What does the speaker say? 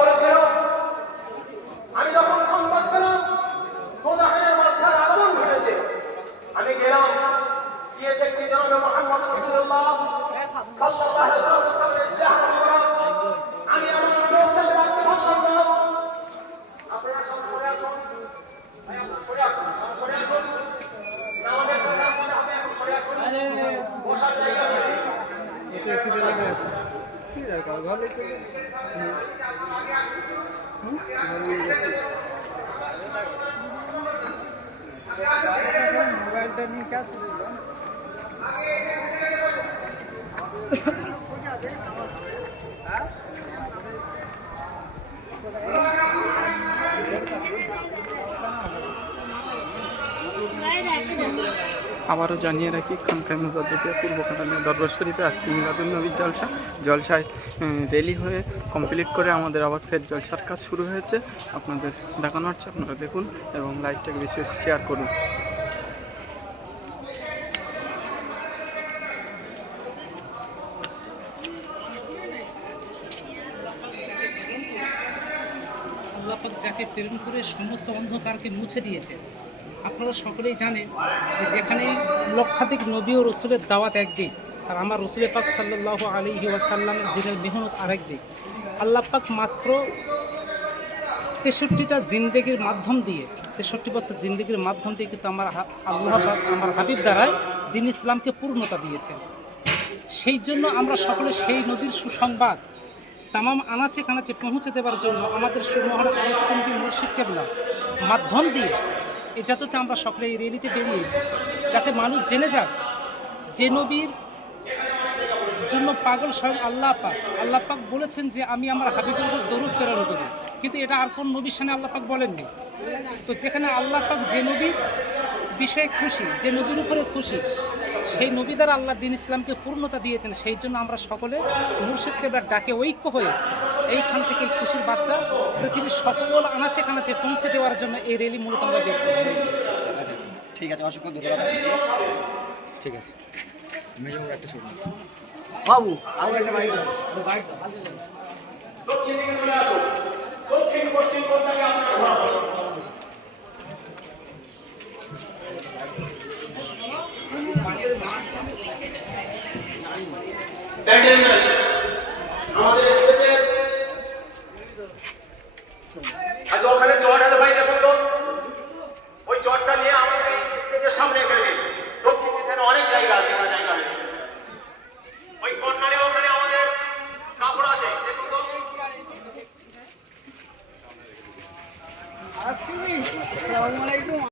বলেছিল আমি যখন সংবাদ পেলাম খোদাহের বাচ্চার আগমন ঘটেছে, আমি গেলাম, গিয়ে দেখছি জনাবে মুহাম্মদ রাসূলুল্লাহ সাল্লাল্লাহু আলাইহি ওয়াসাল্লামের চেহারা মোবারক। আমি আমার চোখটা রাখতে পারলাম না। আপনারা সব সরে আসুন, ভাই আপনারা সরে আসুন, সরে আসুন, আমাদের কথা মনে হবে, এখন সরে আসুন, বসার জায়গা নেই। এটা একটু লাগে কি দরকার ভালো তো মোবাইলটা নিয়ে কাজ আবারও জানিয়ে রাখি, খানকায় মুজাদ্দিদিয়া পূর্ব কাতানিয়া দরবার শরীফে আজকে মিলাদুন নবীর জলসায় রেলি হয়ে কমপ্লিট করে আমাদের আবার ফের জলসার কাজ শুরু হয়েছে। আপনাদের দেখানো হচ্ছে, আপনারা দেখুন এবং লাইভটাকে বেশি শেয়ার করুন। আল্লাহ পাক যাকে প্রেরণ করে সমস্ত অন্ধকারকে মুছে দিয়েছে। আপনারা সকলেই জানেন যে যেখানে লক্ষাধিক নবী ও রসুলের দাওয়াত একদিক, আর আমার রসুল পাক সাল্লাল্লাহু আলাইহি ওয়াসাল্লামের দিনের মেহনত আরেক দিক। আল্লাহ পাক মাত্র 63টা জিন্দেগির মাধ্যম দিয়ে, 63 বছর জিন্দেগির মাধ্যম দিয়ে কিন্তু আমার আল্লাহ পাক আমার হাবিব দ্বারাই দ্বীন ইসলামকে পূর্ণতা দিয়েছেন। সেই জন্য আমরা সকলে সেই নবীর সুসংবাদ তামাম আনাচে কানাচে পৌঁছে দেওয়ার জন্য আমাদের সুমহান আলোচনী মুর্শিদ কেবলা মাধ্যম দিয়ে এই যাতে আমরা সকলে এই রেলিতে বেরিয়েছি, যাতে মানুষ জেনে যাক যে নবীর জন্য পাগল স্বয়ং আল্লাহ পাক বলেছেন যে আমি আমার হাবিবের উপর দরুদ প্রেরণ করি, কিন্তু এটা আর কোন নবীর সামনে আল্লাহ পাক বলেননি। তো যেখানে আল্লাহ পাক যে নবীর বিষয়ে খুশি, যে নবীর উপরে খুশি, সেই নবী দ্বারা আল্লাহ দ্বীন ইসলামকে পূর্ণতা দিয়েছেন। সেই জন্য আমরা সকলে মুর্শিদ কেবলার ডাকে ঐক্য হয়ে এইখান থেকে এই খুশির বার্তা পৃথিবীর সকল আনাচে কানাচে পৌঁছে দেওয়ার জন্য এই রেলি মূলত আমরা বের করে দিয়েছি। আচ্ছা ঠিক আছে, অসংখ্য ধন্যবাদ। ঠিক আছে, একটা শুনুন বাবু, আর একটা বাইক দক্ষিণ দিকে চলে আসুন, দক্ষিণ পশ্চিম কোণটাকে আপনারা আমাদের স্টেজের আজ ওখানে জট আছে ভাই, দেখুন তো ওই জটটা নিয়ে আমাদের স্টেজের সামনে এখানে দক্ষিণ দিকে অনেক জায়গা আছে, জায়গা আছে ওই কর্নারে, ওখানে আমাদের কাপড় আছে, দেখুন তো। আসসালামু আলাইকুম।